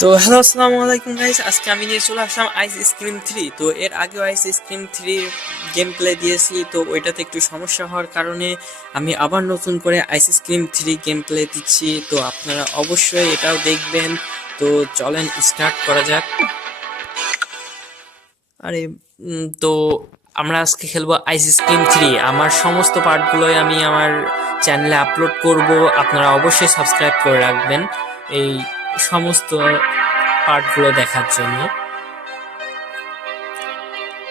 তো হ্যালো, আসসালামু আলাইকুম গাইস। আজকে আমি নিয়ে চলে আসলাম আইস স্ক্রিম 3। তো এর আগেও আইস স্ক্রিম 3 গেম প্লে দিয়েছি, তো ওইটাতে একটু সমস্যা হওয়ার কারণে আমি আবার নতুন করে আইস স্ক্রিম 3 গেম প্লে দিচ্ছি। তো আপনারা অবশ্যই এটাও দেখবেন। তো চলেন স্টার্ট করা যাক। আরে তো আমরা আজকে খেলবো আইস স্ক্রিম 3। আমার সমস্ত পার্টগুলোই আমি আমার চ্যানেলে আপলোড করব, আপনারা অবশ্যই সাবস্ক্রাইব করে রাখবেন এই সমস্ত পার্টগুলো দেখার জন্য।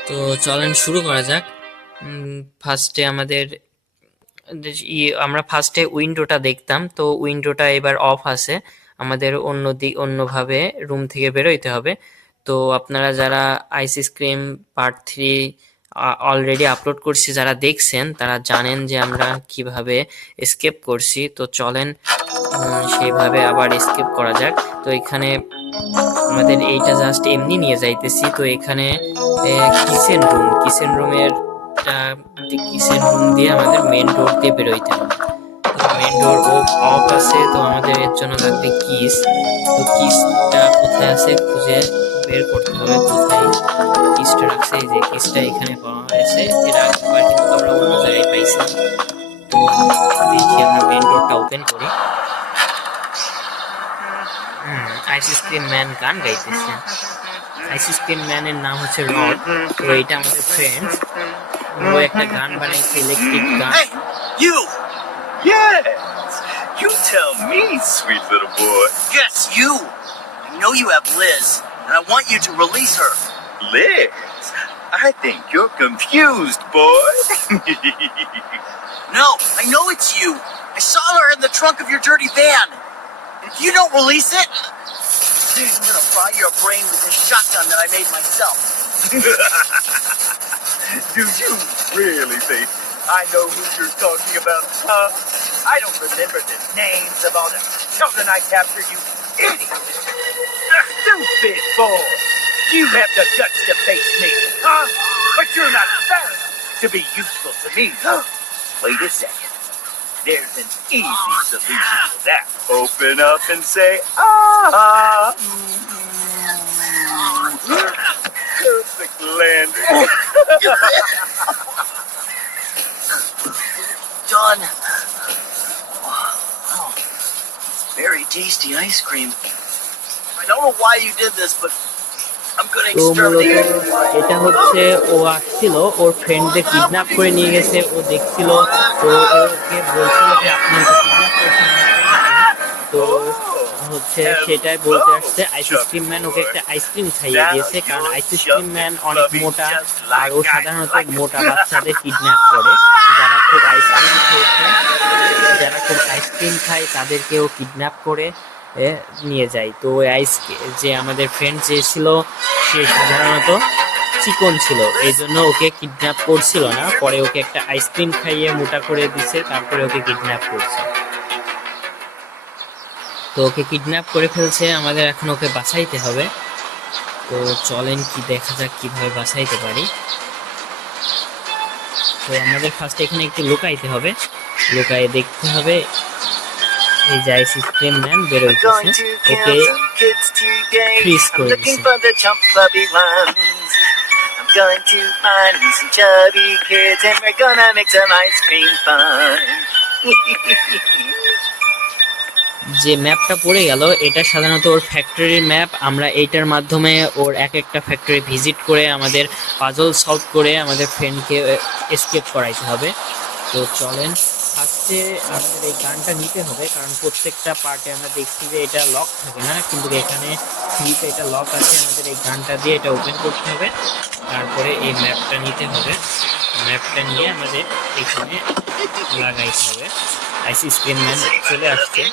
তো চলেন শুরু করা যাক। ফার্স্টে আমাদের আমরা ফার্স্টে উইন্ডোটা দেখতাম, তো উইন্ডোটা এবার অফ আছে। আমাদের অন্যভাবে রুম থেকে বেরোইতে হবে। তো আপনারা যারা আইস স্ক্রিম পার্ট 3 অলরেডি আপলোড করছি, যারা দেখছেন তারা জানেন যে আমরা কিভাবে এসকেপ করছি। তো চলেন সেইভাবে আবার এসকেপ করা যাক। তো এখানে আমাদের এইটা জাস্ট এমনি নিয়ে যাইতেছি। তো এখানে কিচেন রুমের কিচেন রুম দিয়ে আমাদের মেন ডোর দিয়ে বেরোইতে হবে। তো মেন ডোর অফ আছে, তো আমাদের এর জন্য লাগবে কিস। তো কিসটা কোথায় আছে খুঁজে বের করতে হবে। কোথায় কিসটা রাখছে? এই যে কিসটা এখানে পাওয়া হয়েছে। এর আগেরবার কিন্তু আমরা অন্য জায়গায় পাইছিলাম। তো দেখি আমরা মেন ডোরটা ওপেন করি। আইসক্রিম ম্যান গান গাইতেছে। আইসক্রিম ম্যানের নাম হচ্ছে রড। তো এটা আমাদের ফ্রেন্ড, ও একটা গান বানাইছে, ইলেকট্রিক গান। Hey, you! Yes! You tell me, sweet little boy. Yes, you! I know you have Liz, and I want you to release her. Liz? I think you're confused, boy. No, I know it's you. I saw her in the trunk of your dirty van. If you don't release it, I'm gonna fry your brain with this shotgun that I made myself. Do you really think I know who you're talking about, huh? I don't remember the names of all the children I captured, you idiot! Stupid boy! You have the guts to face me, huh? But you're not fat enough to be useful to me, huh? Wait a second. There's an easy solution to that. Open up and say, ah! Perfect landing. Done. Wow. Very tasty ice cream. I don't know why you did this, but I'm gonna তো মূলত exterminate you. এটা হচ্ছে, ও আসছিল, ওর ফ্রেন্ডদের kidnap করে নিয়ে গেছে, ও দেখছিল। তো ওকে বলছিল যে আপনি ওকে কিডন্যাপ করেছেন আমার ফ্রেন্ডকে। তো হচ্ছে সেটাই বলতে আসছে। আইসক্রিম ম্যান ওকে একটা আইসক্রিম খাইয়ে দিয়েছে, কারণ আইসক্রিম ম্যান অনেক মোটা, আর ও সাধারণত মোটা বাচ্চাদের কিডন্যাপ করে। যারা খুব আইসক্রিম খেয়েছে, যারা খুব আইসক্রিম খায় তাদেরকেও কিডন্যাপ করে নিয়ে যায়। তো ওই যে আমাদের ফ্রেন্ড যে ছিল, সে সাধারণত চিকন ছিল, এই জন্য ওকে কিডন্যাপ করছিল না। পরে ওকে একটা আইসক্রিম খাইয়ে মোটা করে দিছে, তারপরে ওকে কিডন্যাপ করছে। তো ওকে কিডন্যাপ করে ফেলছে, আমাদের এখন ওকে বাঁচাইতে হবে। তো চলেন কি দেখা যাক কিভাবে বাঁচাইতে পারি। তো আমাদের ফার্স্ট এখানে একটু লুকাইতে হবে, লুকায়ে দেখতে হবে। এই যে আইসক্রিম ম্যান বেরোইতেছে, ওকে ফ্রিজ করে দিছে। Going to find me some chubby kids and we're gonna make some ice cream fun. যে ম্যাপটা পড়ে গেল, এটা সাধারণত ওর ফ্যাক্টরির ম্যাপ। আমরা এইটার মাধ্যমে ওর এক একটা ফ্যাক্টরি ভিজিট করে আমাদের পাজল সলভ করে আমাদের ফ্রেন্ডকে এসকেপ করাইতে হবে। তো চলেন, ফার্স্টে আমাদের এই গানটা নিতে হবে, কারণ প্রত্যেকটা পার্টে আমরা দেখছি যে এটা লক থাকে না, কিন্তু এখানে ফ্রিতে এটা লক আছে। আমাদের এই গানটা দিয়ে এটা ওপেন করতে হবে, তারপরে এই ম্যাপটা নিতে হবে। ম্যাপটা নিয়ে আমাদের এখানে লাগাইতে হবে। আইসক্রিম ম্যান চলে আসছে,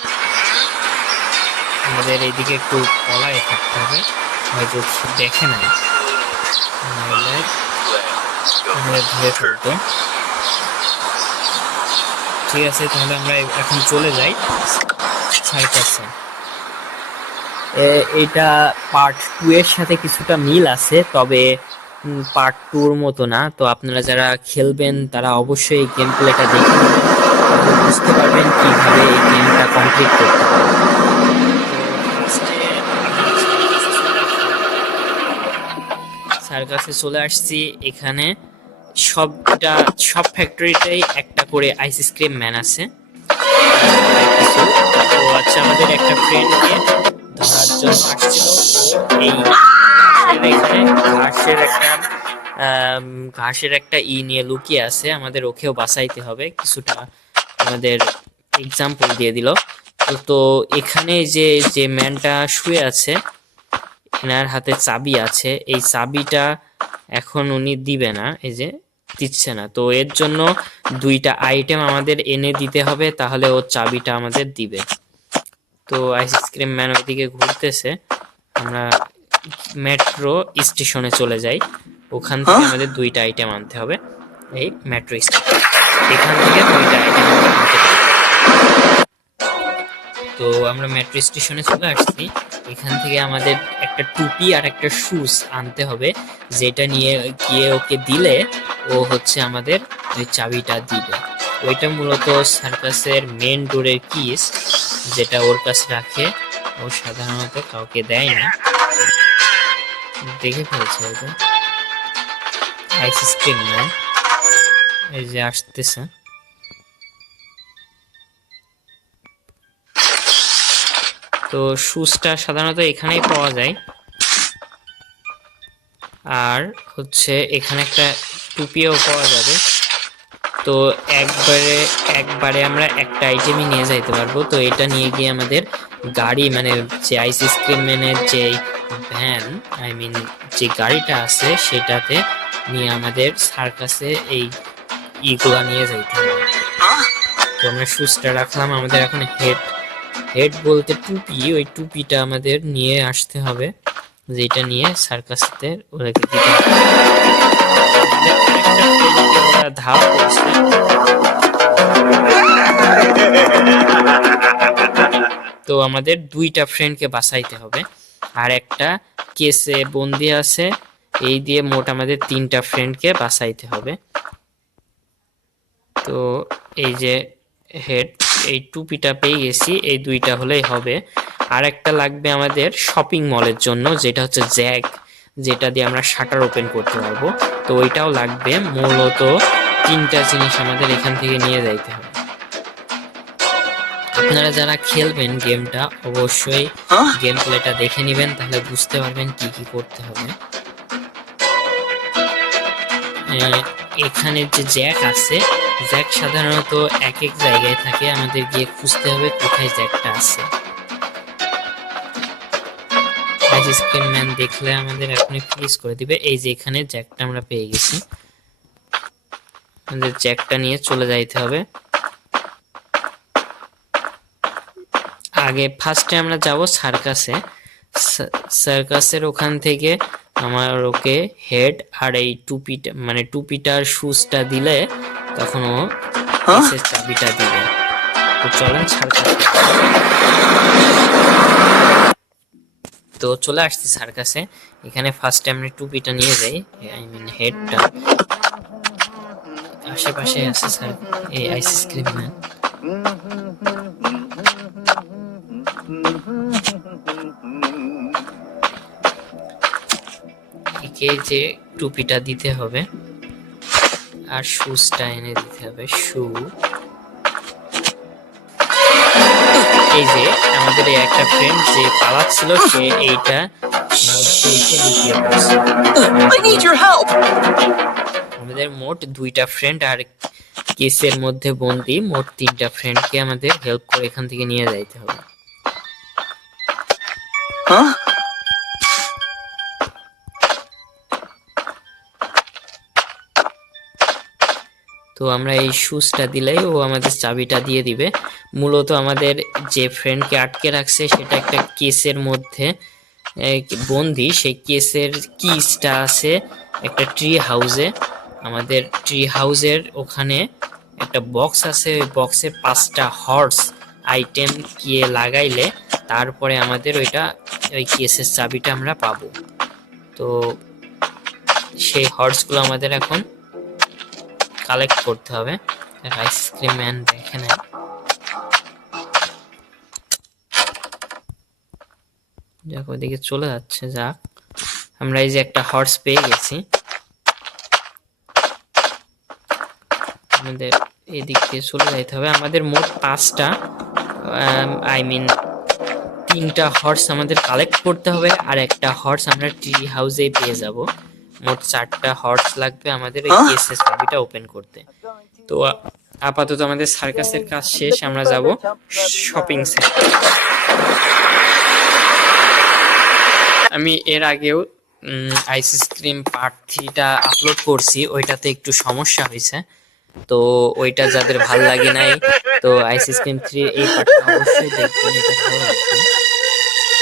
আমাদের এইদিকে একটু পলায় থাকতে হবে, হয়তো দেখে নাই, নাহলে আমাদের ধরে ফেলতো। ঠিক আছে, তাহলে আমরা এখন চলে যাই সার্কাসে। এটা পার্ট 2 এর সাথে কিছুটা মিল আছে, তবে পার্ট 2 এর মতো না। তো আপনারা যারা খেলবেন তারা অবশ্যই এই গেম প্লেটা দেখে নেবেন, তাহলে বুঝতে পারবেন কিভাবে এই গেমটা কমপ্লিট করতে হবে। তো ফার্স্টে সার্কাসে চলে আসছি। এখানে সব ফ্যাক্টরিতেই একটা করে আইসক্রিম ম্যান আছে। তো আচ্ছা, আমাদের একটা ফ্রেন্ডকে ধরার জন্য আসছিল। ও এই এখানে ঘাসের একটা নিয়ে লুকিয়ে আছে, আমাদের ওকেও বাঁচাইতে হবে। কিছুটা আমাদের এক্সাম্পল দিয়ে দিল। তো এখানে যে যে ম্যানটা শুয়ে আছে, এনার হাতে চাবি আছে। এই চাবিটা এখন উনি দিবে না, এই যে দিচ্ছে না। তো এর জন্য দুইটা আইটেম আমাদের এনে দিতে হবে, তাহলে ও চাবিটা আমাদের দিবে। তো আইসক্রিম ম্যান ওইদিকে ঘুরতেছে। আমরা মেট্রো স্টেশনে চলে যাই। ওখান থেকে আমাদের দুইটা আইটেম আনতে হবে। এই মেট্রো স্টেশন, এখান থেকে দুইটা আইটেম আমরা আনতে হবে। তো আমরা মেট্রো স্টেশনে চলে আসছি। এখান থেকে আমাদের একটা টুপি আর একটা শুজ আনতে হবে, যেটা নিয়ে গিয়ে ওকে দিলে ও হচ্ছে আমাদের ওই চাবিটা দিবে। ওইটা মূলত সার্কাসের মেন ডোরের কিস, যেটা ওর কাছে রাখে। ও সাধারণত কাউকে দেয় না। দেখে ফেলছে ওটা আইসক্রিম ম্যান, এই যে আসতেছে। তো শুজটা সাধারণত এখানেই পাওয়া যায়। আর হচ্ছে এখানে একটা টুপিও পাওয়া যাবে। তো একবারে আমরা একটা আইটেমই নিয়ে যাইতে পারবো। তো এটা নিয়ে গিয়ে আমাদের গাড়ি, মানে যে আইসক্রিম ম্যানের যে ভ্যান, যে গাড়িটা আছে, সেটাতে নিয়ে আমাদের সার্কাসে এই ইগুলা নিয়ে যাইতে হবে। তো আমরা শুজটা রাখলাম। আমাদের এখন হেড বলতে টুপি, ওই টুপিটা আমাদের নিয়ে আসতে হবে, যেটা নিয়ে সার্কাসে ওদেরকে দিতে হবে। ধাপ করছে। তো আমাদের দুইটা ফ্রেন্ডকে বাঁচাইতে হবে, আর একটা কেসে বন্দি আছে। এই দিয়ে মোট আমাদের তিনটা ফ্রেন্ডকে বাঁচাইতে হবে। তো এই যে হেড, এই টুপিটা পেয়ে গেছি, এই দুইটা হলেই হবে। আর একটা লাগবে আমাদের শপিং মলের জন্য, যেটা হচ্ছে জ্যাক, যেটা দিয়ে আমরা শাটার ওপেন করতে পারবো। তো ওইটাও লাগবে। মূলত তিনটা জিনিস আমাদের এখান থেকে নিয়ে যাইতে হবে। আপনারা যারা খেলবেন গেমটা, অবশ্যই গেম প্লেটা দেখে নেবেন, তাহলে বুঝতে পারবেন কি কি করতে হবে। এখানে যে জ্যাক আছে, জ্যাক সাধারণত এক এক জায়গায় থাকে, আমাদের গিয়ে খুঁজতে হবে কোথায় জ্যাকটা আছে। আইসক্রিম ম্যান দেখলে আমাদের এখনই ফ্রিজ করে দিবে। এই যে এখানে জ্যাকটা আমরা পেয়ে গেছি, আমাদের জ্যাকটা নিয়ে চলে যাইতে হবে। আগে ফার্স্টে আমরা যাব সার্কাসে। সার্কাসের ওখান থেকে আমার ওকে হেড আর এই টুপিটা, মানে টুপিটার শুজটা দিলে তখন ও কেসের চাবিটা দিবে। তো চলেন সার্কাসে। তো চলে আসছি সার্কাসে। এখানে ফার্স্টে আমরা টুপিটা নিয়ে যাই, হেডটা। আশেপাশে আছে স্যার এই আইসক্রিম ম্যান। একে যে টুপিটা দিতে হবে আর শুজটা এনে দিতে হবে। শু, এই যে আমাদের একটা ফ্রেন্ড যে পালাচ্ছিল, সে এইটা লুকিয়ে পড়ছে। আমাদের মোট দুইটা ফ্রেন্ড আর কেসের মধ্যে বন্দি, মোট তিনটা ফ্রেন্ডকে আমাদের হেল্প করে এখান থেকে নিয়ে যাইতে হবে। তো আমরা এই শুজটা দিলেই ও আমাদের চাবিটা দিয়ে দিবে। মূলত আমাদের যে ফ্রেন্ডকে আটকে রাখছে সেটা একটা কেসের মধ্যে বন্দি। সেই কেসের কিসটা আছে একটা ট্রি হাউসে। আমাদের ট্রি হাউসের ওখানে একটা বক্স আছে, ওই বক্সে 5টা হর্স আইটেম গিয়ে লাগাইলে তারপরে আমাদের ওই কেসের চাবিটা আমরা পাবো। তো সেই হর্সগুলো আমাদের এখন কালেক্ট করতে হবে। আইসক্রিম ম্যান দেখে নেয়, যাক ওইদিকে চলে যাচ্ছে। যাক, আমরা এই যে একটা হর্স পেয়ে গেছি। আমাদের এদিক দিয়ে চলে যাইতে হবে। আমাদের মোট 5টা তিনটা হর্স আমাদের কালেক্ট করতে হবে, আর একটা হর্স আমরা ট্রি হাউসে পেয়ে যাব। মোট 4টা হর্স লাগবে আমাদের এই কেসেস লবিটা ওপেন করতে। তো আপাতত আমাদের সার্কাসের কাজ শেষ, আমরা যাব শপিং সেন্টার। আমি এর আগেও আইসক্রিম পার্ট 3টা আপলোড করছি, ওইটাতে একটু সমস্যা হয়েছে, তো ওইটা যাদের ভাল লাগে নাই তো আইসক্রিম 3 এই পার্টটা অবশ্যই দেখবেন, এটা ভালো লাগবে।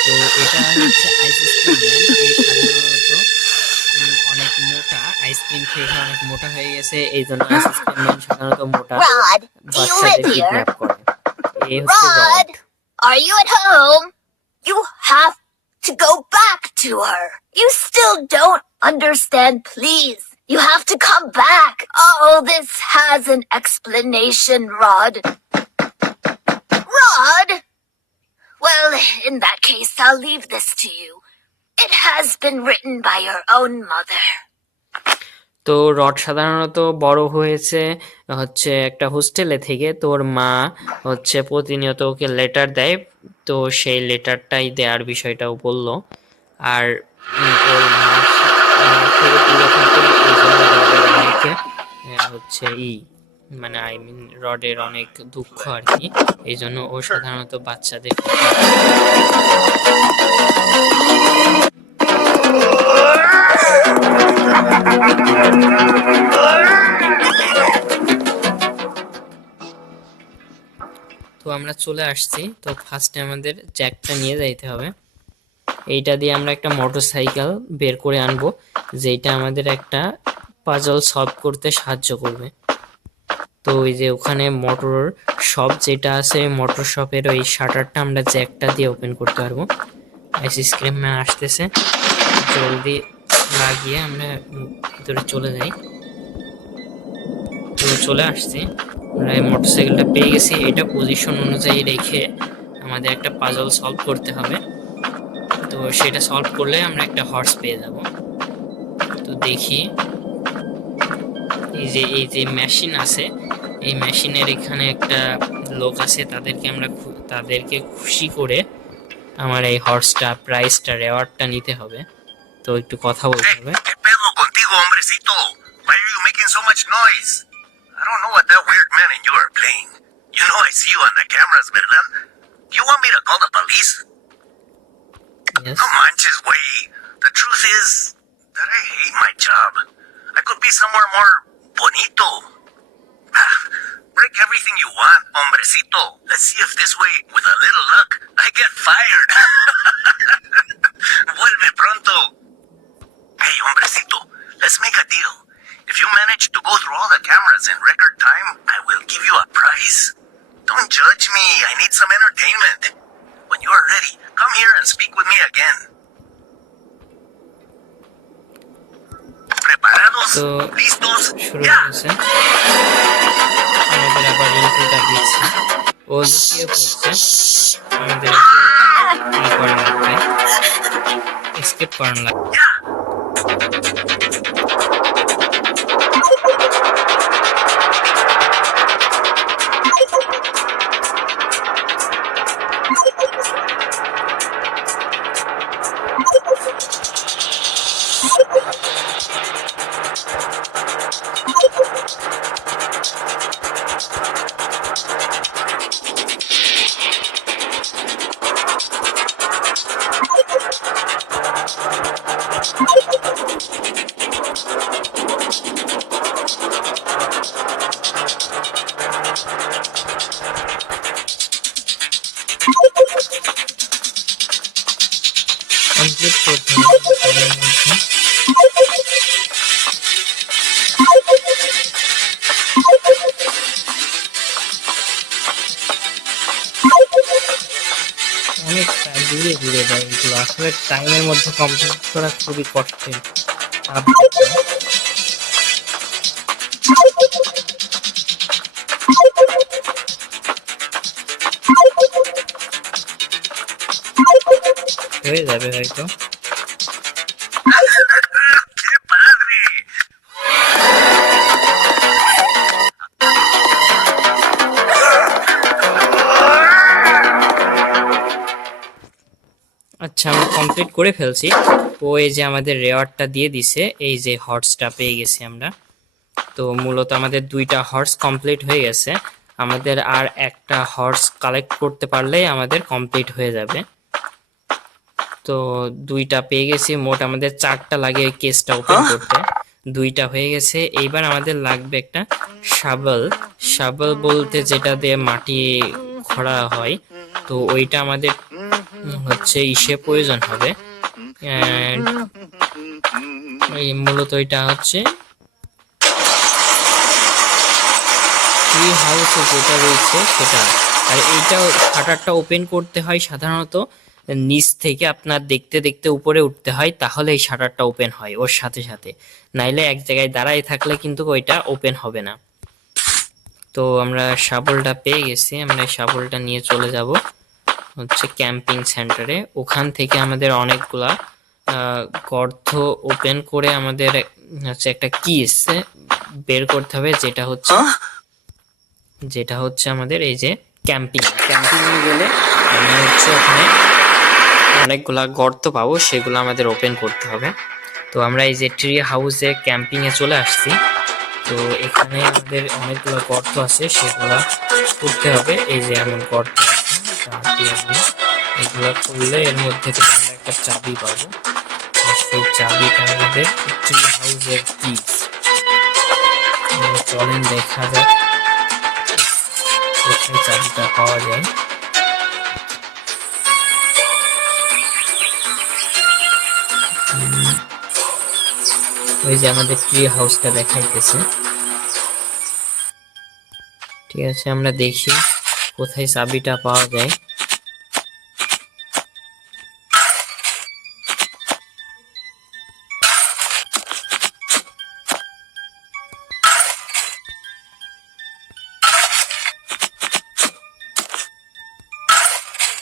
তো এটা হচ্ছে আইসক্রিম ম্যান, এই সাধারণত অনেক মোটা, আইসক্রিম খেয়ে অনেক মোটা হয়ে গেছে, এই জন্য আইসক্রিম ম্যান সাধারণত মোটা Rod, do you বাচ্চাদের live here? কিডন্যাপ করে। এই হচ্ছে Rod, rod. are you at home? You have to go back to her. You still don't understand, please. You have to come back. Oh, this has an explanation, Rod. Rod? Well, in that case, I'll leave this to you. It has been written by your own mother. তো rod সাধারণত বড় হয়েছে হচ্ছে একটা হোস্টেলে থেকে, তোর মা হচ্ছে প্রতিনিয়ত ওকে লেটার দেয়, তো সেই লেটারটাই দেওয়ার বিষয়টাও বললো। আর ওর মার থেকে দূরে থাকে, এই জন্য রডের অনেক হচ্ছে মানে রডের অনেক দুঃখ আর কি, এই জন্য ও সাধারণত বাচ্চাদের তো আমরা চলে আসছি। তো ফার্স্টে আমাদের জ্যাকটা নিয়ে যাইতে হবে, এইটা দিয়ে আমরা একটা মোটরসাইকেল বের করে আনবো, যেটা আমাদের একটা পাজল সলভ করতে সাহায্য করবে। তো ওই যে ওখানে মোটর শপ যেটা আছে, মোটর শপের ওই শাটারটা আমরা জ্যাকটা দিয়ে ওপেন করতে পারবো। আইসক্রিম ম্যান আসতেছে, জলদি লাগিয়ে আমরা ভিতরে চলে যাই। তো চলে আসছি, আমরা এই মোটরসাইকেলটা পেয়ে গেছি, এটা পজিশন অনুযায়ী রেখে আমাদের একটা পাজল সলভ করতে হবে। তো সেটা সলভ করলে আমরা একটা হর্স পেয়ে যাব। তো দেখি এই যে মেশিন আছে, এই মেশিনের এখানে একটা লোক আছে, তাদেরকে খুশি করে আমার এই হর্সটা, প্রাইসটা, রেওয়ার্ডটা নিতে হবে। তো একটু কথা বলতে হবে। ¿Qué pedo contigo, hombrecito? Why are you making so much noise? I don't know what that weird man and you are playing. You know I see you on the cameras, ¿verdad? You want me to call the police? Yes. No manches, güey. The truth is that I hate my job. I could be somewhere more bonito. Break everything you want, hombrecito. Let's see if this way, with a little luck, I get fired. Vuelve pronto. Hey, hombrecito, let's make a deal. If you manage to go through all the cameras in record time, I will give you a prize. Don't judge me. I need some entertainment. When you are ready, come here and speak with me again. ¿Preparados? So, ¿Listos? শুরু ¡Ya! হয়েছে, আমাদের আবার ইন্ট্রোটা দিচ্ছে, ও লুকিয়ে পড়ছে, আমাদের করার লাগবে, এসকেপ করার লাগবে। ¡Ya! কমপ্লিট করতে হবে তাদের মধ্যে। অনেকটা দূরে দূরে দেয় এগুলো, আসলে টাইমের মধ্যে কমপ্লিট করা খুবই কষ্টের। হয়ে যাবে হয়তো। আচ্ছা, আমরা কমপ্লিট করে ফেলছি। ও এই যে আমাদের রেওয়ার্ডটা দিয়ে দিছে, এই যে হর্সটা পেয়ে গেছি আমরা। তো মূলত আমাদের 2টা হর্স কমপ্লিট হয়ে গেছে। আমাদের আর একটা হর্স কালেক্ট করতে পারলেই আমাদের কমপ্লিট হয়ে যাবে। তো 2টা পেয়ে গেছি, মোট আমাদের 4টা লাগে এই কেসটা ওপেন করতে। 2টা হয়ে গেছে। এইবার আমাদের লাগবে একটা শাবল। শাবল বলতে যেটা দিয়ে মাটি খোঁড়া হয়, তো ওইটা আমাদের হচ্ছে ইসে প্রয়োজন হবে। এই মূলত এটা হচ্ছে ট্রি হাউসে যেটা রয়েছে সেটা। আর এইটাও শাটারটা ওপেন করতে হয় সাধারণত নিচ থেকে, আপনার দেখতে দেখতে উপরে উঠতে হয়, তাহলে এই শাটারটা ওপেন হয় ওর সাথে সাথে। নাইলে এক জায়গায় দাঁড়ায় থাকলে কিন্তু ওইটা ওপেন হবে না। তো আমরা শাবলটা পেয়ে গেছি, আমরা এই শাবলটা নিয়ে চলে যাব হচ্ছে ক্যাম্পিং সেন্টারে। ওখান থেকে আমাদের অনেকগুলা গর্ত ওপেন করে আমাদের হচ্ছে একটা কি এসছে বের করতে হবে, যেটা হচ্ছে আমাদের এই যে ক্যাম্পিং এ গেলে আমরা হচ্ছে ওখানে অনেকগুলা গর্ত পাবো, সেগুলো আমাদের ওপেন করতে হবে। তো আমরা এই যে ট্রি হাউসে ক্যাম্পিং এ চলে আসছি। তো এখানে আমাদের অনেকগুলো গর্ত আছে, সেগুলা করতে হবে। এই যে এমন গর্ত আছে, এগুলা করলে এর মধ্যে থেকে আমরা একটা চাবি পাবো। আর সেই চাবিটা আমাদের ট্রি হাউসের কি। চলেন দেখা যাক কোথায় চাবিটা পাওয়া যায়। ওই যে আমাদের ট্রি হাউসটা দেখাইতেছে। ঠিক আছে, আমরা দেখি কোথায় চাবিটা পাওয়া যায়।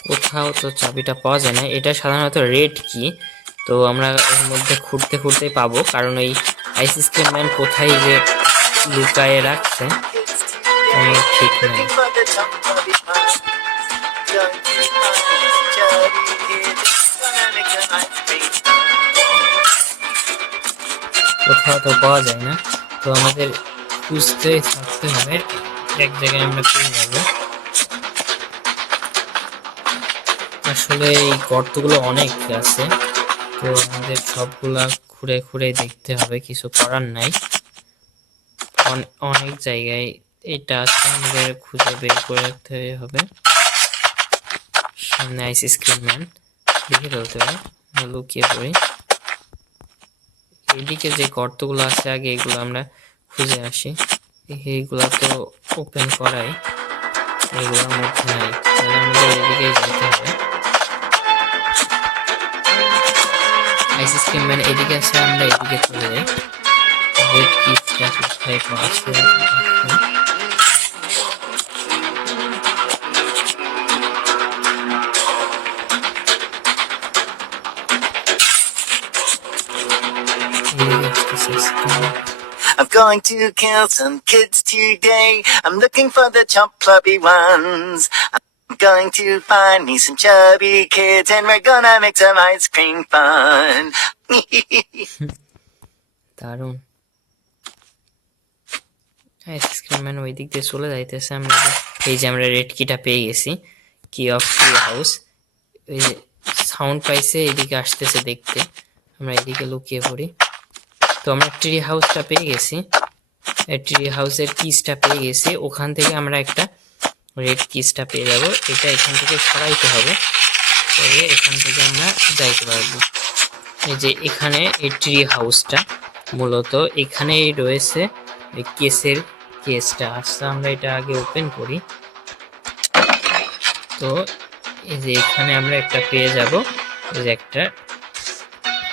কোথাও তো চাবিটা পাওয়া যায় না। এটা সাধারণত রেড কি, তো আমরা এর মধ্যে খুঁড়তে খুঁড়তেই পাবো, কারণ ওই আইস ক্রিম ম্যান কোথায় যে লুকায়ে রাখছে ঠিক নেই। কোথাও তো পাওয়া যায় না, তো আমাদের খুঁজতে থাকতে হবে। এক জায়গায় আমরা পেয়ে যাবো। আসলে এই গর্তগুলো অনেক আছে, তো আমাদের সবগুলা খুঁড়ে খুঁড়ে দেখতে হবে, কিছু করার নাই। অনেক জায়গায় এটা আছে, আমাদের খুঁজে বের করে রাখতে হবে। সামনে আইস ক্রিম ম্যান দেখে ফেলতে হবে, লুকিয়ে পড়ি। এইদিকে যে গর্তগুলো আছে আগে এগুলো আমরা খুঁজে আসি। এইগুলা তো ওপেন করাই, এগুলোর মধ্যে নাই, তাহলে আমাদের এদিকে যেতে হবে। আইস ক্রিম ম্যান এদিকে আছে, আমরা এদিকে চলে যাই। রেড কিসটা কোথায় আছে? I'm going to kill some kids today. I'm looking for the chump clubby ones. I'm going to find me some chubby kids and we're gonna make some ice cream fun. দারুণ। Ice cream man ওই দিক দিয়ে চলে যাইতেছে। আমরা এই যে আমরা রেড কিটা পেয়ে গেছি, কি অফ ট্রি হাউস। ওই যে সাউন্ড পাইছে, এদিকে আসতেছে দেখতে, আমরা এদিকে লুকিয়ে পড়ি। তো আমরা ট্রি হাউসটা পেয়ে গেছি, ট্রি হাউসের কিসটা পেয়ে গেছি। ওখান থেকে আমরা একটা রেড কিসটা পেয়ে যাব, এটা এখান থেকে সরাইতে হবে, তবে এখান থেকে আমরা যাইতে পারবো। এই যে এখানে এই ট্রি হাউসটা মূলত এখানেই রয়েছে এই কেসটা। আচ্ছা, আমরা এটা আগে ওপেন করি। তো এই যে এখানে আমরা একটা পেয়ে যাব, এই যে একটা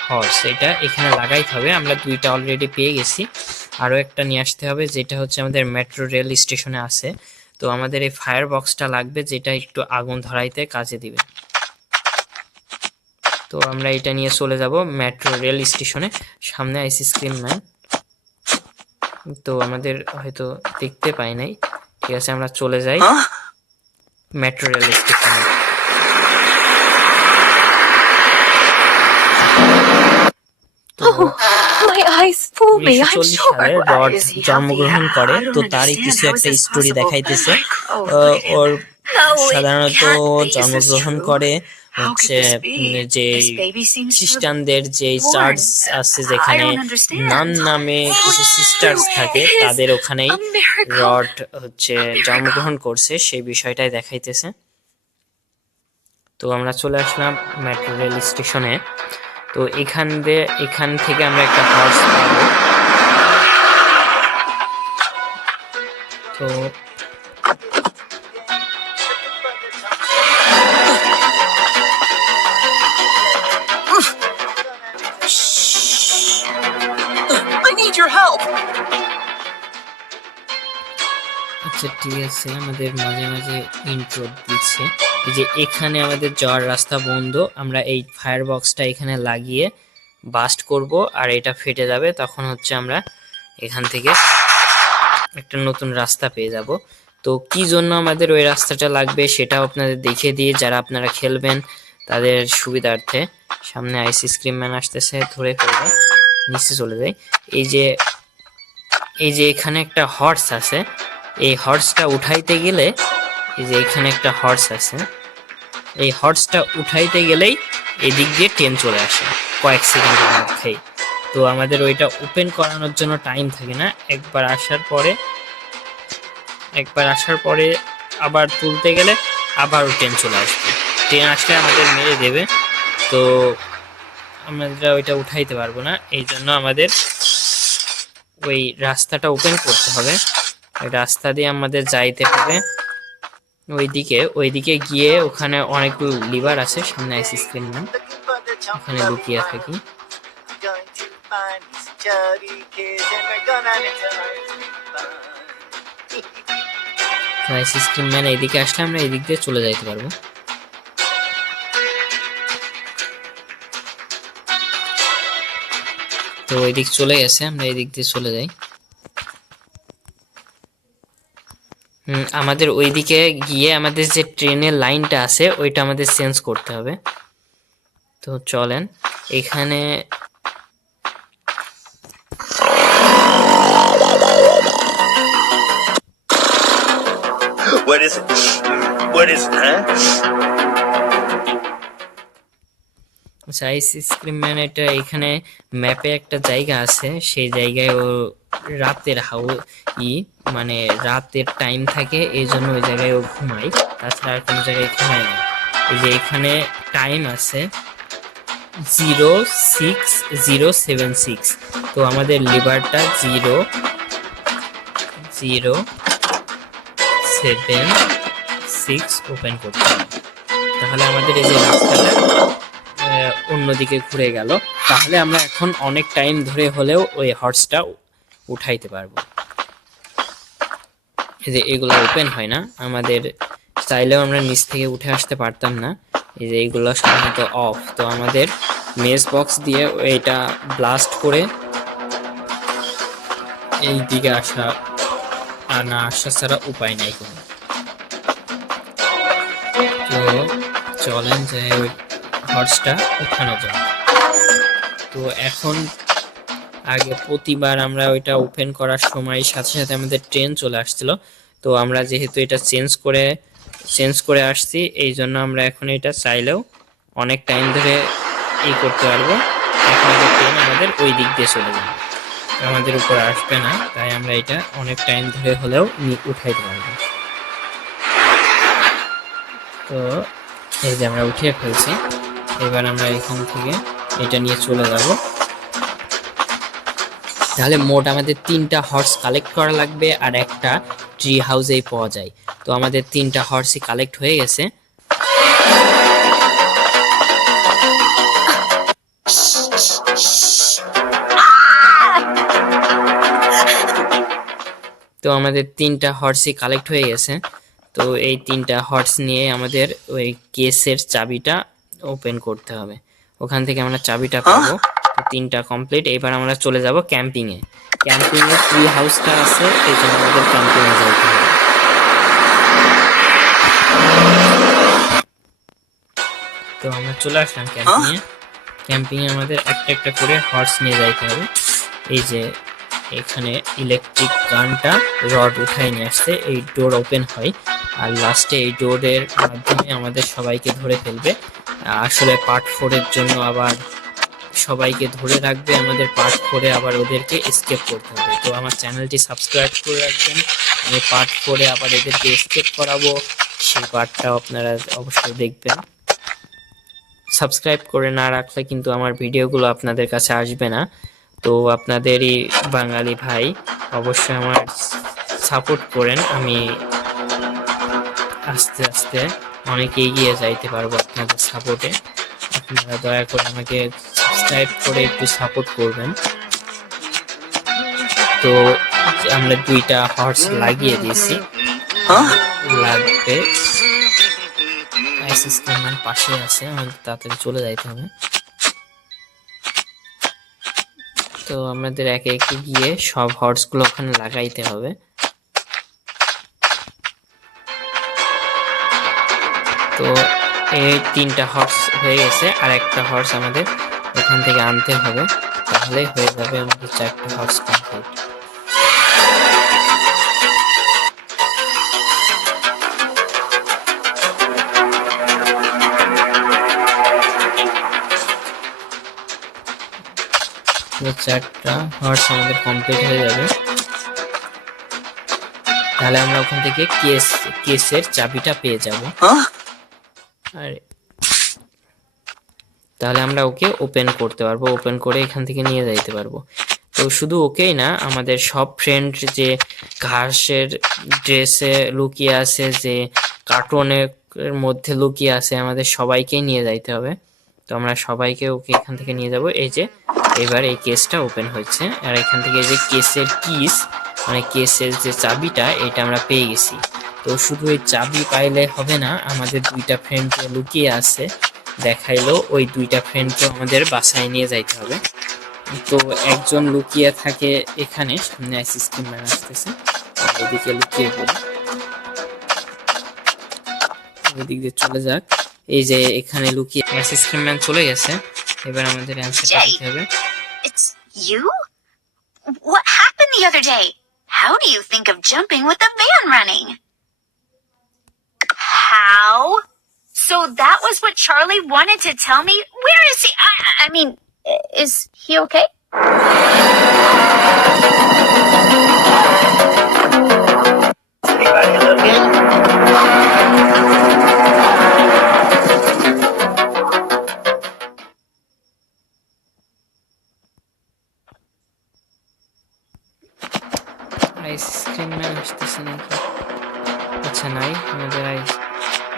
হর্স, এটা এখানে লাগাইতে হবে। আমরা 2টা অলরেডি পেয়ে গেছি, আরও একটা নিয়ে আসতে হবে, যেটা হচ্ছে আমাদের মেট্রো রেল স্টেশনে আছে। তো আমাদের এই ফায়ার বক্সটা লাগবে, যেটা একটু আগুন ধরাইতে কাজে দিবে। তো আমরা এটা নিয়ে চলে যাব মেট্রো রেল স্টেশনে। সামনে আইস ক্রিম ম্যান, তো আমাদের হয়তো দেখতে পাই নাই। ঠিক আছে, আমরা চলে যাই মেট্রো রেল স্টেশনে। My eyes fool me, I'm 1940 sure. সালে রড জন্মগ্রহণ করে, তো তারই কিছু একটা স্টোরি দেখাইতেছে। ওর সাধারণত জন্মগ্রহণ করে হচ্ছে যে খ্রিস্টানদের যে চার্চ আছে যেখানে নান নামে কিছু সিস্টার্স থাকে, তাদের ওখানেই রড হচ্ছে জন্মগ্রহণ করছে, সেই বিষয়টাই দেখাইতেছে। তো আমরা চলে আসলাম মেট্রো রেল স্টেশনে। তো এখান থেকে আমরা একটা হর্স পাবো। তো I need your help. আচ্ছা ঠিক আছে, আমাদের মাঝে মাঝে ইন্ট্রো দিচ্ছে। এই যে এখানে আমাদের যাওয়ার রাস্তা বন্ধ, আমরা এই ফায়ার বক্সটা এখানে লাগিয়ে বাস্ট করব, আর এটা ফেটে যাবে, তখন হচ্ছে আমরা এখান থেকে একটা নতুন রাস্তা পেয়ে যাব। তো কি জন্য আমাদের ওই রাস্তাটা লাগবে সেটাও আপনাদের দেখিয়ে দিয়ে, যারা আপনারা খেলবেন তাদের সুবিধার্থে। সামনে আইস ক্রিম ম্যান আসতেছে, ধরে ফেলবে, নিচে চলে যায়। এই যে এখানে একটা হর্স আছে, এই হর্সটা উঠাইতে গেলে, এই যে এখানে একটা হর্স আছে, এই হর্সটা উঠাইতে গেলেই এদিক দিয়ে ট্রেন চলে আসে কয়েক সেকেন্ডের মধ্যেই। তো আমাদের ওইটা ওপেন করানোর জন্য টাইম থাকে না, একবার আসার পরে আবার তুলতে গেলে আবারও ট্রেন চলে আসবে। ট্রেন আসলে আমাদের মেরে দেবে, তো আমরা ওইটা উঠাইতে পারবো না। এই জন্য আমাদের ওই রাস্তাটা ওপেন করতে হবে, ওই রাস্তা দিয়ে আমাদের যাইতে হবে ওইদিকে গিয়ে ওখানে অনেকগুলো লিভার আছে। সামনে আইস ক্রিম ম্যান, ওখানে লুকিয়ে থাকি। আইস ক্রিম ম্যান এইদিকে আসলে আমরা এদিক দিয়ে চলে যাইতে পারবো। তো ওইদিক চলে গেছে, আমরা এদিক দিয়ে চলে যাই। আমাদের ওইদিকে গিয়ে আমাদের যে ট্রেনের লাইনটা আছে ওইটা আমাদের চেঞ্জ করতে হবে। তো চলেন এখানে What is it? Huh? Ice cream man, এটা এখানে ম্যাপে একটা জায়গা আছে, সেই জায়গায় ও রাতের মানে রাতের টাইম থাকে, এই জন্য ওই জায়গায় ও ঘুমায়, তাছাড়া আর কোনো জায়গায় ঘুমায় না। এই যে এখানে টাইম আছে 06076। তো আমাদের লিভারটা 0076 ওপেন করতে হবে, তাহলে আমাদের এই যে রাস্তাটা অন্যদিকে ঘুরে গেল, তাহলে আমরা এখন অনেক টাইম ধরে হলেও ওই হর্সটা উঠাইতে পারবো। এই যে এগুলো ওপেন হয় না, আমাদের চাইলেও আমরা নিচ থেকে উঠে আসতে পারতাম না। এই যে এইগুলো সাধারণত অফ, তো আমাদের মেস বক্স দিয়ে এটা ব্লাস্ট করে এই দিকে আসা ছাড়া উপায় নাই কোনো। তো চলেন যে ওই হর্সটা উঠানো যায়। তো এখন আগে প্রতিবার আমরা ওইটা ওপেন করার সময় সাথে সাথে আমাদের ট্রেন চলে আসছিল, তো আমরা যেহেতু এটা চেঞ্জ করে আসছি, এই জন্য আমরা এখন এটা চাইলেও অনেক টাইম ধরে করতে পারবো। এখন ট্রেন আমাদের ওই দিক দিয়ে চলে যাবে, আমাদের উপর আসবে না, তাই আমরা এটা অনেক টাইম ধরে হলেও উঠাইতে পারবো। তো এই যে আমরা উঠিয়ে ফেলছি, এবার আমরা এখান থেকে এটা নিয়ে চলে যাব। তাহলে মোট আমাদের 3টা হর্স কালেক্ট করা লাগবে, আর একটা ট্রি হাউসেই পাওয়া যায়। তো আমাদের 3টা হর্সই কালেক্ট হয়ে গেছে। তো আমাদের 3টা হর্সই কালেক্ট হয়ে গেছে। তো এই 3টা হর্স নিয়ে আমাদের ওই কেসের চাবিটা ওপেন করতে হবে, ওখান থেকে আমরা চাবিটা পাবো। 3টা কমপ্লিট, এবার আমরা চলে যাব ক্যাম্পিং এ। ট্রি হাউসটা আছে, এই জন্য আমাদের ক্যাম্পিং এ যেতে হবে। তো আমরা চলে আসলাম ক্যাম্পিং এ। ক্যাম্পিং এ আমাদের একটা একটা করে হর্স নিয়ে যাইতে হবে। এই যে এখানে ইলেকট্রিক গানটা রড উঠাই নিয়ে আসছে, এই ডোর ওপেন হয় আর লাস্টে এই ডোরের মাধ্যমে আমাদের সবাইকে ধরে ফেলবে। আসলে পার্ট 4 এর জন্য আবার সবাইকে ধরে রাখবে আমাদের, পার্ট 4 এ আবার ওদেরকে এসকেপ করতে হবে। তো আমার চ্যানেলটি সাবস্ক্রাইব করে রাখবেন, আমি পার্ট 4 এ আবার এদেরকে এসকেপ করাবো, সেই পার্টটাও আপনারা অবশ্যই দেখবেন। সাবস্ক্রাইব করে না রাখলে কিন্তু আমার ভিডিওগুলো আপনাদের কাছে আসবে না। তো আপনাদেরই বাঙালি ভাই, অবশ্যই আমার সাপোর্ট করেন, আমি আস্তে আস্তে অনেক এগিয়ে যাইতে পারবো আপনাদের সাপোর্টে। আপনারা দয়া করে আমাকে সাবস্ক্রাইব করে একটু সাপোর্ট করবেন। তো আমরা 2টা হর্স লাগিয়ে দিয়েছি, লাগবে। সিস্টেম পাশে আছে, আমাদের তাড়াতাড়ি চলে যাইতে হবে। তো আমাদের একে একে গিয়ে সব হর্স গুলো ওখানে লাগাইতে হবে। তো এই 3টা হর্স হয়ে গেছে, আর একটা হর্স আমাদের ওখান থেকে আনতে হবে, তাহলে হয়ে যাবে আমাদের 4টা হর্স কমপ্লিট। তো 4টা হর্স আমাদের কমপ্লিট হয়ে যাবে, তাহলে আমরা ওখান থেকে কেসের চাবিটা পেয়ে যাব। আর তাহলে আমরা ওকে ওপেন করতে পারবো, ওপেন করে এখান থেকে নিয়ে যাইতে পারবো। তো শুধু ওকেই না, আমাদের সব ফ্রেন্ড যে ঘাসের ড্রেসে লুকিয়ে আছে, যে কার্টুনের মধ্যে লুকিয়ে আছে, আমাদের সবাইকেই নিয়ে যাইতে হবে। তো আমরা সবাইকে ওকে এখান থেকে নিয়ে যাব। এই যে এবার এই কেসটা ওপেন হচ্ছে, আর এখান থেকে যে কেসের কিস মানে কেসের যে চাবিটা, এটা আমরা পেয়ে গেছি। তো শুধু এই চাবি পাইলে হবে না, আমাদের 2টা ফ্রেন্ড যে লুকিয়ে আছে দেখাইলো, ওই 2টা ফ্রেন্ডকে আমাদের বাসায় নিয়ে যাইতে হবে। তো একজন লুকিয়ে থাকে এখানে, সামনে আইসক্রিম ম্যান আসতেছে, এদিকে লুকিয়ে পড়ি, ওইদিক দিয়ে চলে যাক। এই যে এখানে লুকিয়ে আইসক্রিম ম্যান চলে গেছে, এবার আমাদের অ্যানসারটা দিতে হবে। It's you? What happened the other day? How do you think of jumping with the van running? How? So that was what Charlie wanted to tell me? Where is he? I mean, is he okay? Anybody looking? Ice cream man আসতেছে নাকি? আচ্ছা নাই, আমাদের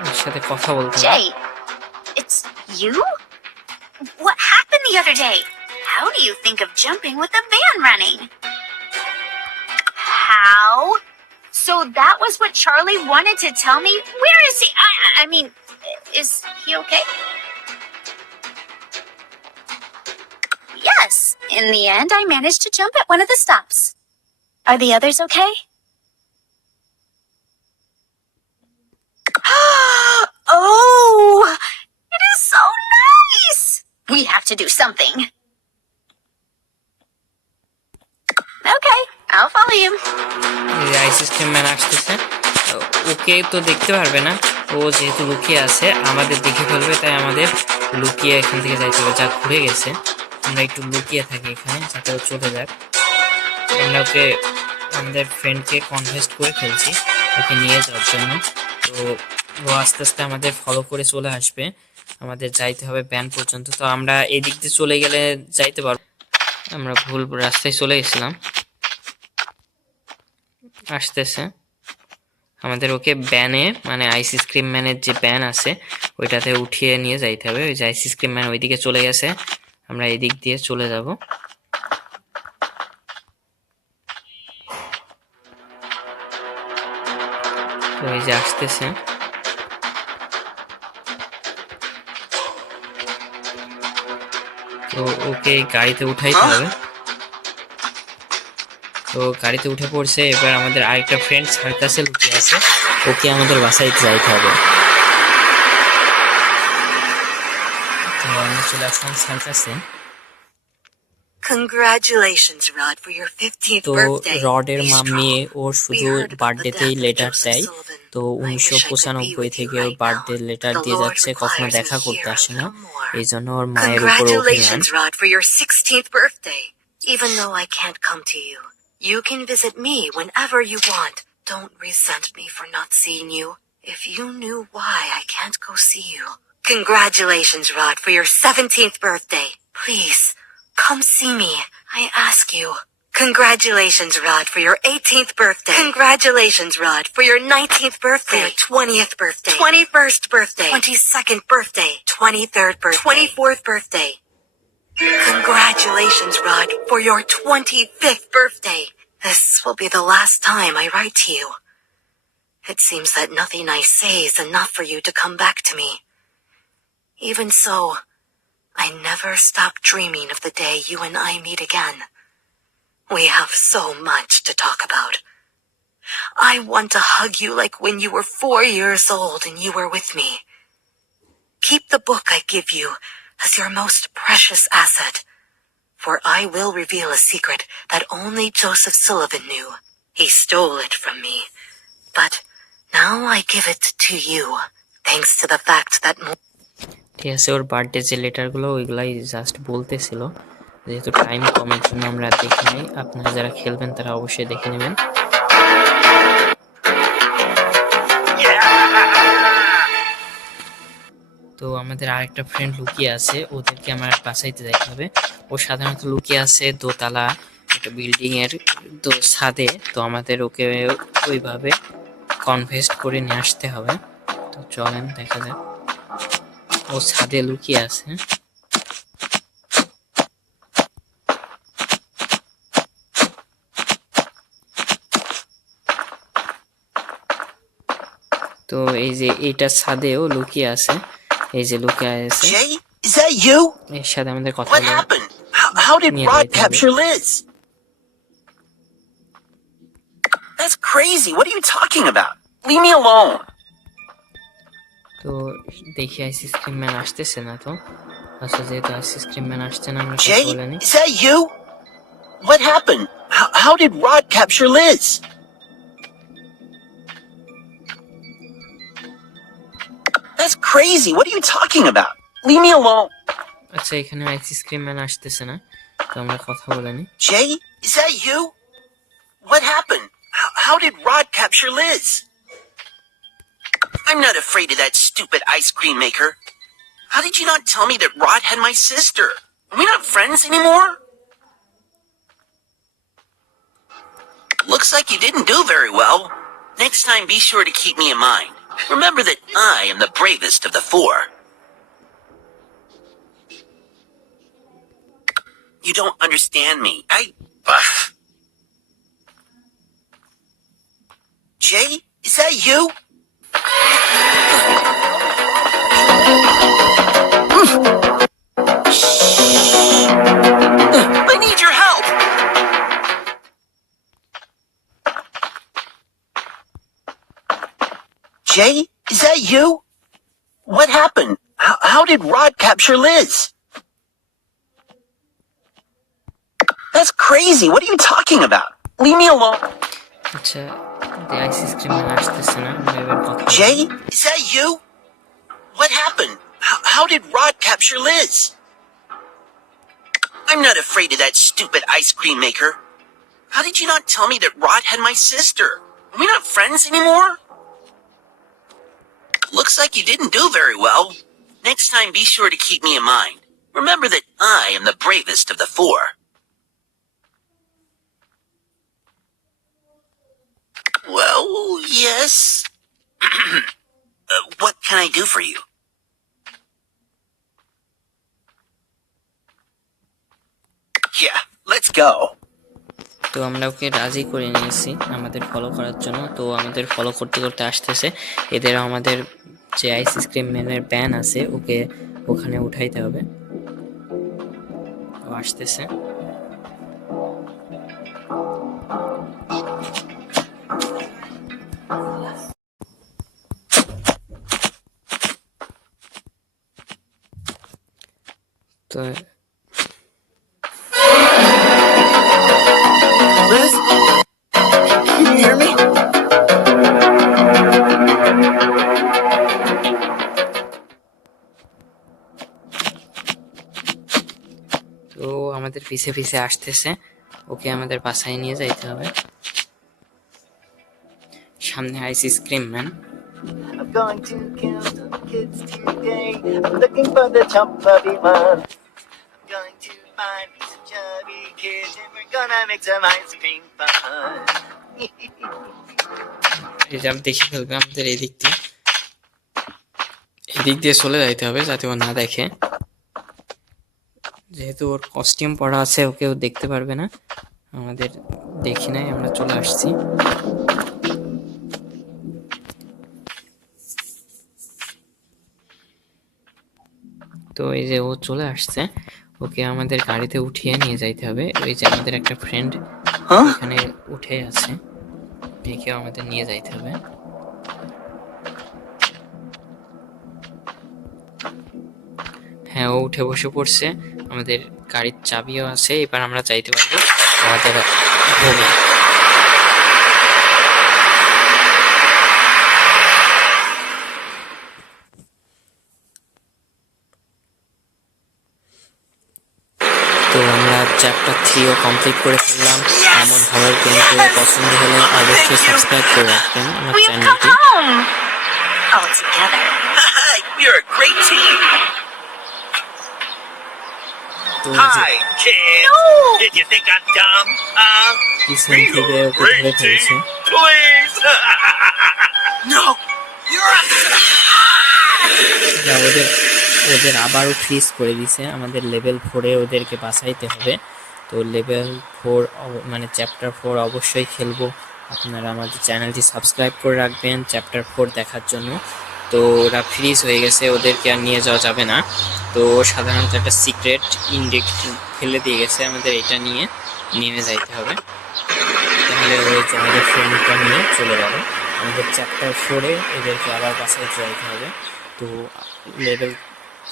এর সাথে কথা বলতে হবে। Jay, it's you? What happened the other day? How do you think of jumping with the van running? How? So that was what Charlie wanted to tell me? Where is he? I mean, is he okay? Yes. In the end, I managed to jump at one of the stops. Are the others okay? Oh, it is so nice. We have to do something. Okay, I'll follow you. এই ice cream man আসতেছে, ওকে তো দেখতে পারবে না, ও যেহেতু লুকিয়ে আছে আমাদের দেখে ফেলবে, তাই আমাদের লুকিয়ে এখান থেকে যাইতে হবে। যা ঘুরে গেছে, আমরা একটু লুকিয়ে থাকি এখানে, যাতে ও চলে যাক। আমরা ওকে আমাদের ফ্রেন্ডকে কনভেস্ট করে ফেলছি ওকে নিয়ে যাওয়ার জন্য। তো ও আস্তে আস্তে আমাদের ফলো করে চলে আসবে, আমাদের যাইতে হবে ব্যান পর্যন্ত। তো আমরা এদিক দিয়ে চলে গেলে যাইতে পারবো, আমরা ভুল রাস্তায় চলে গেছিলাম। আসতেছে, আমাদের ওকে ব্যানে মানে আইসক্রিম ম্যানের যে ব্যান আছে ওইটাতে উঠিয়ে নিয়ে যাইতে হবে। ওই যে আইসক্রিম ম্যান ওইদিকে চলে গেছে, আমরা এদিক দিয়ে চলে যাব। তো এই যে আসতেছে, তো ওকে গাড়িতে উঠাইতে হবে। তো গাড়িতে উঠে পড়ছে, এবার আমাদের আরেকটা ফ্রেন্ড সার্কাসে লুকিয়ে আছে, ওকে আমাদের বাসায় যাইতে হবে। তো আমরা চলে আসলাম সার্কাসে। Congratulations, Rod, for your 15th তো birthday. রডের Be mummy strong. Or We শুধু heard about the বার্থডেতেই death of letter Joseph দেয়। Sullivan. তো I wish I could be 1995 with you থেকে ওর right birthday now. Letter The দিয়ে Lord যাচ্ছে, কখনো requires দেখা me করতে here a আসে না, little more. এই জন্য ওর মায়ের উপর অভিমান। Congratulations, Rod, for your 16th birthday. Even though I can't come to you, you can visit me whenever you want. Don't resent me for not seeing you. If you knew why I can't go see you. Congratulations, Rod, for your 17th birthday. Please, come see me. I ask you. Congratulations, Rod, for your 18th birthday. Congratulations, Rod, for your 19th birthday. For your 20th birthday. 21st birthday. 22nd birthday. 23rd birthday. 24th birthday. Congratulations, Rod, for your 25th birthday. This will be the last time I write to you. It seems that nothing I say is enough for you to come back to me. Even so, I never stop dreaming of the day you and I meet again. We have so much to talk about. I want to hug you like when you were 4 years old and you were with me. Keep the book I give you as your most precious asset, for I will reveal a secret that only Joseph Sullivan knew. He stole it from me, but now I give it to you, thanks to the fact that ঠিক আছে, ওর birthday যে লেটারগুলো ওইগুলাই just বলতেছিল, যেহেতু time কমের জন্য আমরা আর দেখি নাই। আপনারা যারা খেলবেন তারা অবশ্যই দেখে নেবেন। তো আমাদের আরেকটা ফ্রেন্ড লুকিয়ে আছে, ওদেরকে আমার বাঁচাইতে যাইতে হবে। ও সাধারণত লুকিয়ে আছে দোতলা একটা বিল্ডিং এর ছাদে। তো আমাদের ওকে ওইভাবে কনভেস্ট করে নিয়ে আসতে হবে। তো চলেন দেখা যাক, ও ছাদে লুকিয়ে আছে। তো এই যে এইটা ছাদেও লুকিয়ে আছে, এই যে লুকিয়ে আছে। Jay, is that you? এর সাথে আমাদের কথা What বলে happened? How did Yeah, Rod right there. capture Liz? That's crazy. What are you talking about? Leave me alone. তো দেখি আইসি স্ক্রিম ম্যান আসতেছে না। তো আচ্ছা, যেহেতু আইসি স্ক্রিম ম্যান আসছে না, আমরা কথা Jay, বলে নিই। is that you? What happened? How did Rod capture Liz? That's crazy. What are you talking about? Leave me alone. আচ্ছা, এখানে আইসি স্ক্রিম ম্যান আসতেছে না, তো আমরা কথা বলে নিই। Jay, is that you? What happened? How did Rod capture Liz? I'm not afraid of that stupid ice cream maker. How did you not tell me that Rod had my sister? Are we not friends anymore? Looks like you didn't do very well. Next time, be sure to keep me in mind. Remember that I am the bravest of the four. You don't understand me. Jay, is that you? I need your help. Jay, is that you? What happened? How did Rod capture Liz? That's crazy. What are you talking about? Leave me alone. আচ্ছা, আইসি scream man আসতেছে না, আমরা এবার কথা বলি। Jay, is that you? What happened? How did Rod capture Liz? I'm not afraid of that stupid ice cream maker. How did you not tell me that Rod had my sister? Are we not friends anymore? Looks like you didn't do very well. Next time, be sure to keep me in mind. Remember that I am the bravest of the four. Well, yes. What can I do for you? Yeah, let's go. তো আমরা ওকে রাজি করে নিয়েছি আমাদের follow করার জন্য। তো আমাদের ফলো করতে করতে আসতেছে। এদের আমাদের যে আইসি স্ক্রিম ম্যানের ব্যান আছে ওকে ওখানে উঠাইতে হবে। ও আসতেছে। তো Liz? Can you hear me? তো আমাদের পিছে পিছে আসতেছে, ওকে আমাদের বাসায় নিয়ে যাইতে হবে। সামনে ice cream man. I'm going to kill some kids today. I'm looking for the chubby one. I'm going to find me some chubby kids and we're gonna make some ice cream fun. এই যে দেখে ফেলবে আমাদের এদিক দিয়ে চলে যাইতে হবে যাতে ও না দেখে, যেহেতু ওর কস্টিউম পরা আছে ওকে ও দেখতে পারবে না। আমাদের দেখি নাই, আমরা চলে আসছি। তো এই যে ও চলে আসছে, ওকে আমাদের গাড়িতে উঠিয়ে নিয়ে যাইতে হবে। ওই যে আমাদের একটা ফ্রেন্ড এখানে উঠে আছে, একেও আমাদের নিয়ে যাইতে হবে। হ্যাঁ, ও উঠে বসে পড়ছে, আমাদের গাড়ির চাবিও আছে, এবার আমরা যাইতে পারবো আমাদের হোমে। তো আমরা চ্যাপ্টার 3ও কমপ্লিট করে ফেললাম। এমন হরর গেমগুলো পছন্দ হলে অবশ্যই সাবস্ক্রাইব করে রাখবেন আমার We've come চ্যানেলটি। home! All together. You're a great team. তো এই যে Hi, kid. No! Did you think I'm dumb? পিছন থেকে ওকে ধরে ফেলছে। Please. No, you're a... যা ওদের আবারও ফ্রিজ করে দিছে। আমাদের লেভেল 4-এ ওদেরকে বাঁচাইতে হবে। তো লেভেল 4 মানে চ্যাপ্টার 4 অবশ্যই খেলবো। আপনারা আমাদের চ্যানেলটি সাবস্ক্রাইব করে রাখবেন চ্যাপ্টার 4 দেখার জন্য। তো ওরা ফ্রিজ হয়ে গেছে, ওদেরকে আর নিয়ে যাওয়া যাবে না। তো সাধারণত একটা সিক্রেট ইনডেক্স ফেলে দিয়ে গেছে, আমাদের এটা নিয়ে নেমে যাইতে হবে। তাহলে ওই যে আমাদের ফ্রেন্ডটা নিয়ে চলে গেল। আমাদের চ্যাপ্টার 4-এ এদেরকে আবার বাসায় যাইতে হবে। তো লেভেল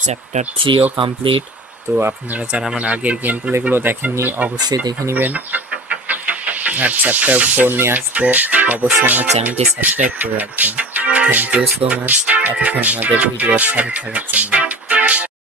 চ্যাপ্টার 3ও কমপ্লিট। তো আপনারা যারা আমার আগের গেম প্লেগুলো দেখেননি অবশ্যই দেখে নেবেন। আর চ্যাপ্টার 4 নিয়ে আসবো, অবশ্যই আমার চ্যানেলটি সাবস্ক্রাইব করে রাখবেন। থ্যাংক ইউ সো মাচ এতক্ষণ আমাদের ভিডিওর সাথে থাকার জন্য।